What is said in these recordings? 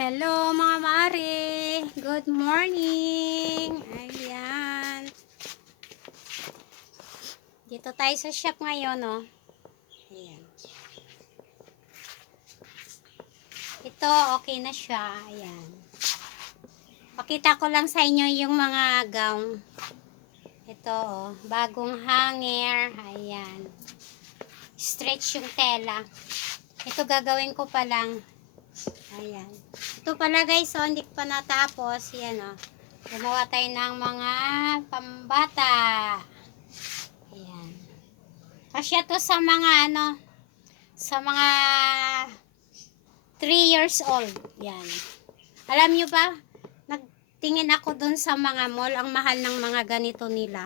Hello mga mare! Good morning! Ayan. Dito tayo sa shop ngayon, no? Ayan. Ito, okay na siya. Ayan. Pakita ko lang sa inyo yung mga gown. Ito, oh, bagong hanger. Ayan. Stretch yung tela. Ito gagawin ko pa lang. Ayan. Ito pala guys, so hindi pa natapos. Yan o. Gumawa tayo ng mga pambata. Ayan. Kasya to sa mga ano, sa mga 3 years old. Yan. Alam nyo ba, nagtingin ako dun sa mga mall, ang mahal ng mga ganito nila.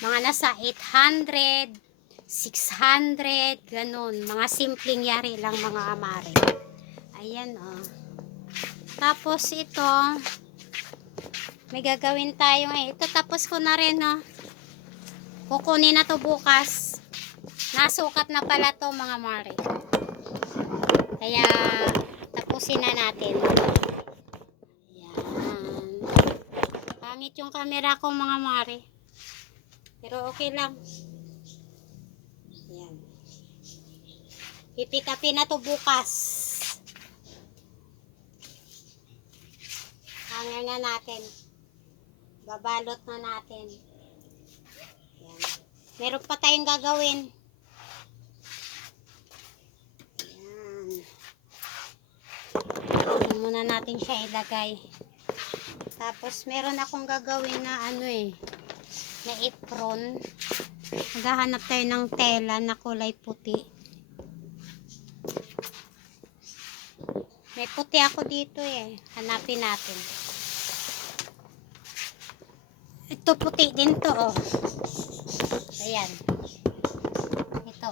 Mga nasa 800, 600, ganun. Mga simpleng yari lang mga amare. Ayan o. Tapos ito, may gagawin tayo ngayon. Ito tapos ko na rin o. Kukunin na to bukas. Nasukat na pala to mga mare. Kaya tapusin na natin. Ayan. Pangit yung camera ko mga mare. Pero okay lang. Ayan. Pipick upin na to bukas. Hanger na natin. Babalot na natin. Ayan. Meron pa tayong gagawin. Ayan. Ayan muna natin siya ilagay. Tapos meron akong gagawin na ano na apron. Maghahanap tayo ng tela na kulay puti. May puti ako dito hanapin natin. Ito puti din to oh. Ayan. Ito.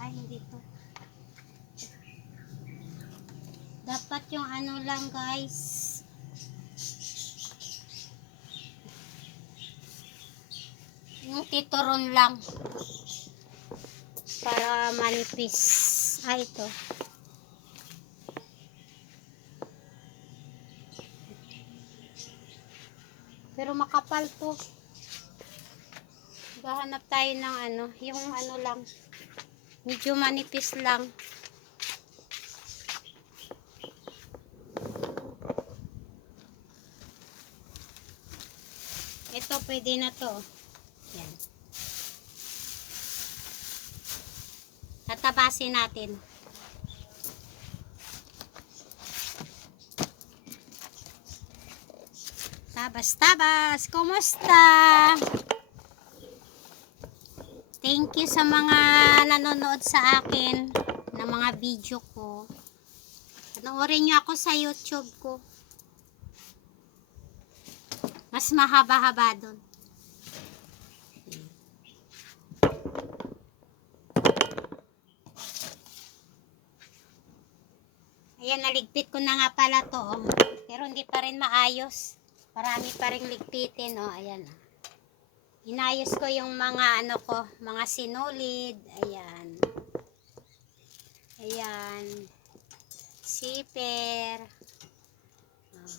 Ay, hindi to. Dapat yung ano lang guys. Yung tituron lang. Para manipis. Ah, ito. Pero makapal to. Gahanap tayo ng ano, yung ano lang. Medyo manipis lang. Ito pwede na to. Yan. Tatabasin natin. Tabas-tabas! Kumusta? Thank you sa mga nanonood sa akin ng mga video ko. Panoorin nyo ako sa YouTube ko. Mas mahaba-haba doon. Ayan, naligpit ko na nga pala to. Oh. Pero hindi pa rin maayos. Marami pa rin ligpitin. Oh. Ayan. Inayos ko yung mga ano ko, mga sinulid. Ayan. Ayan. Siper. Oh.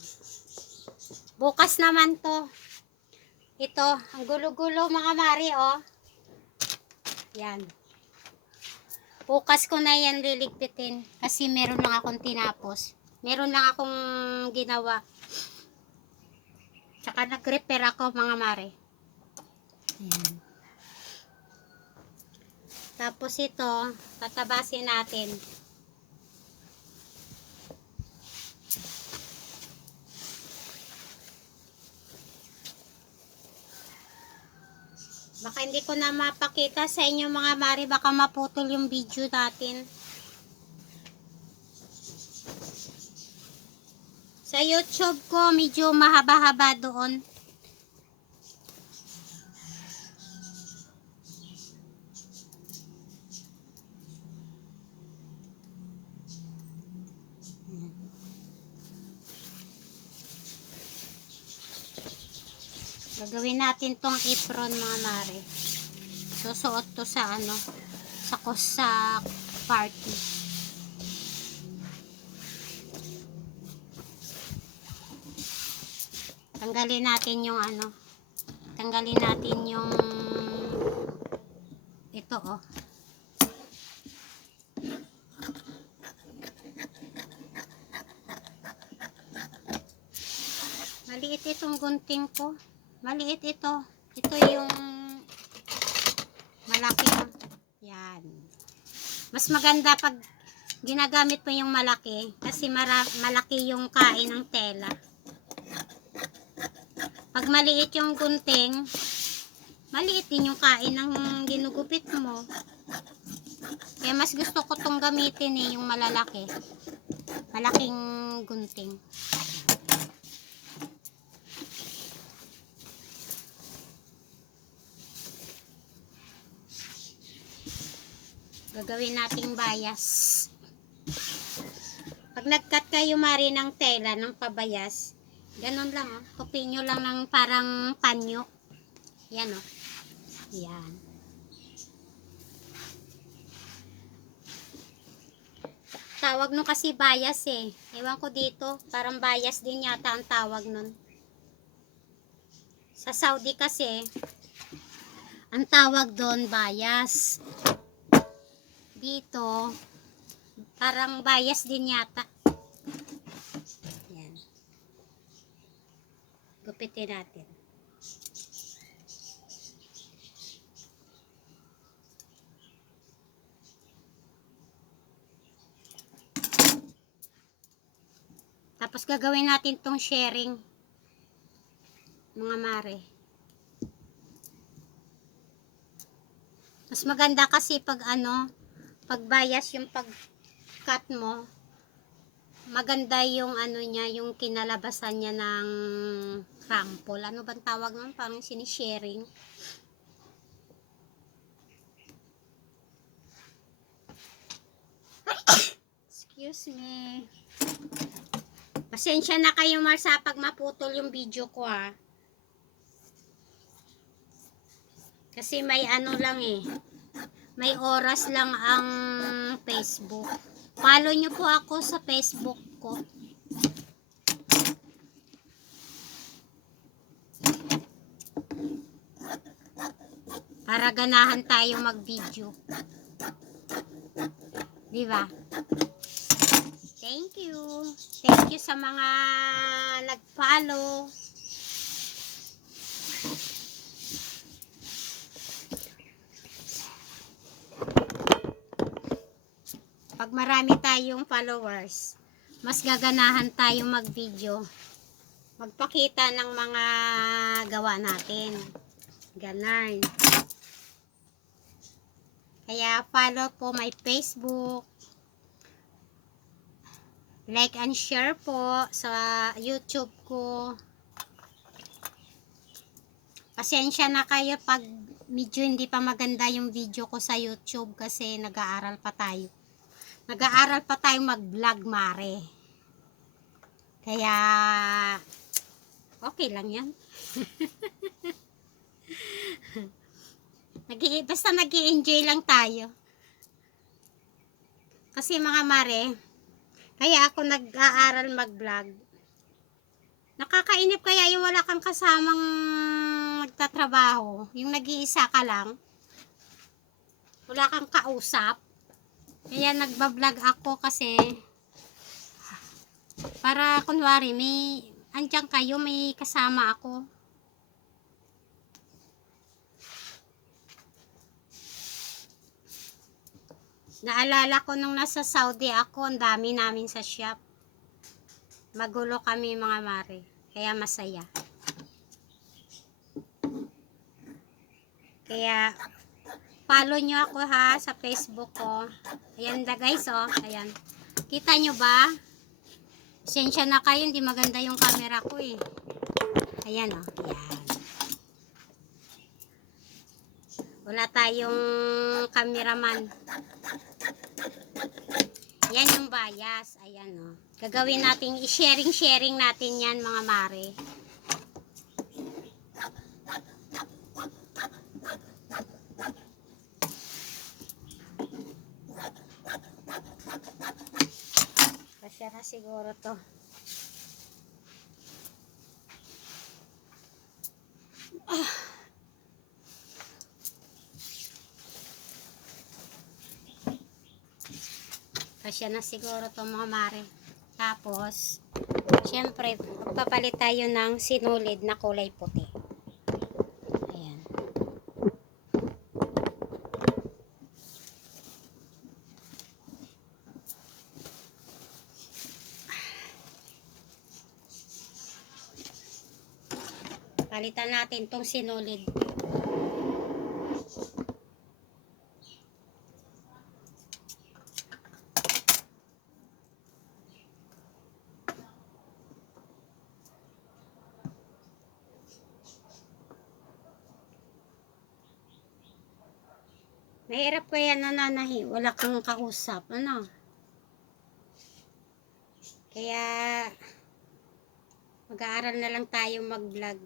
Bukas naman to. Ito, ang gulo-gulo mga mari, oh. Yan. Bukas ko na yan liligpitin. Kasi meron lang akong tinapos. Meron lang akong ginawa. Tsaka nag-repair ako mga mari. Ayan. Tapos ito, tatabasin natin. Baka hindi ko na mapakita sa inyo mga mari, baka maputol yung video natin. Sa YouTube ko, medyo mahaba-haba doon. Gagawin natin tong apron mga mare. Susuot to sa ano, sa party. Tanggalin natin yung ano, tanggalin natin yung ito oh. Maliit itong gunting ko. Maliit ito. Ito yung malaki. Yan. Mas maganda pag ginagamit mo yung malaki kasi malaki yung kain ng tela. Pag maliit yung gunting, maliit din yung kain ng ginugupit mo. Kaya mas gusto ko tong gamitin yung malalaki. Malaking gunting. Gagawin nating bias. Pag nag-cut kayo mari ng tela, ng pabayas, ganun lang oh. Tupin nyo lang ng parang panyo. Yan oh. Yan. Tawag nun kasi bias eh. Ewan ko dito, parang bias din yata ang tawag nun. Sa Saudi kasi, ang tawag doon bias. Dito, parang bias din yata. Yan. Gupitin natin. Tapos gagawin natin tong sharing. Mga mare. Mas maganda kasi pag ano, pag bias yung pag-cut mo, maganda yung ano niya, yung kinalabasan niya ng crumple. Ano bang tawag nun? Parang sinisharing. Excuse me. Pasensya na kayo Marsa pag maputol yung video ko ha. Kasi may ano lang eh. May oras lang ang Facebook. Follow nyo po ako sa Facebook ko. Para ganahan tayo mag-video. Diba? Thank you. Thank you sa mga nag-follow. Pag marami tayong followers, mas gaganahan tayong mag-video. Magpakita ng mga gawa natin. Ganon. Kaya follow po my Facebook. Like and share po sa YouTube ko. Pasensya na kayo pag medyo hindi pa maganda yung video ko sa YouTube kasi nag-aaral pa tayo. Nag-aaral pa tayo mag-vlog mare. Kaya okay lang yan. Basta nag-i-enjoy lang tayo. Kasi mga mare, kaya ako nag-aaral mag-vlog. Nakakainip kaya yung wala kang kasamang nagtatrabaho. Yung nag-iisa ka lang. Wala kang kausap. Kaya nagbablog ako kasi para kunwari may andyan kayo, may kasama ako. Naalala ko nung nasa Saudi ako, ang dami namin sa shop. Magulo kami mga mare, kaya masaya. Kaya follow nyo ako ha sa Facebook ko. Ayan da guys oh. Ayan. Kita nyo ba? Pasensya na kayo, hindi maganda yung camera ko eh. Ayan oh. Ayan. Wala tayong cameraman. Yan yung bias. Ayan oh. Gagawin natin, i-sharing natin yan mga mare. na siguro to. Kasya na siguro to mga mare. Tapos, syempre, magpapalit tayo ng sinulid na kulay puti. Ayan. Palitan natin tong sinulid. Mahirap kaya nananahi, wala kang kausap, ano? Kaya, mag-aaral na lang tayo mag-vlog.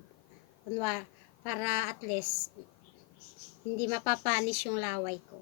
Para at least, hindi mapapanis yung laway ko.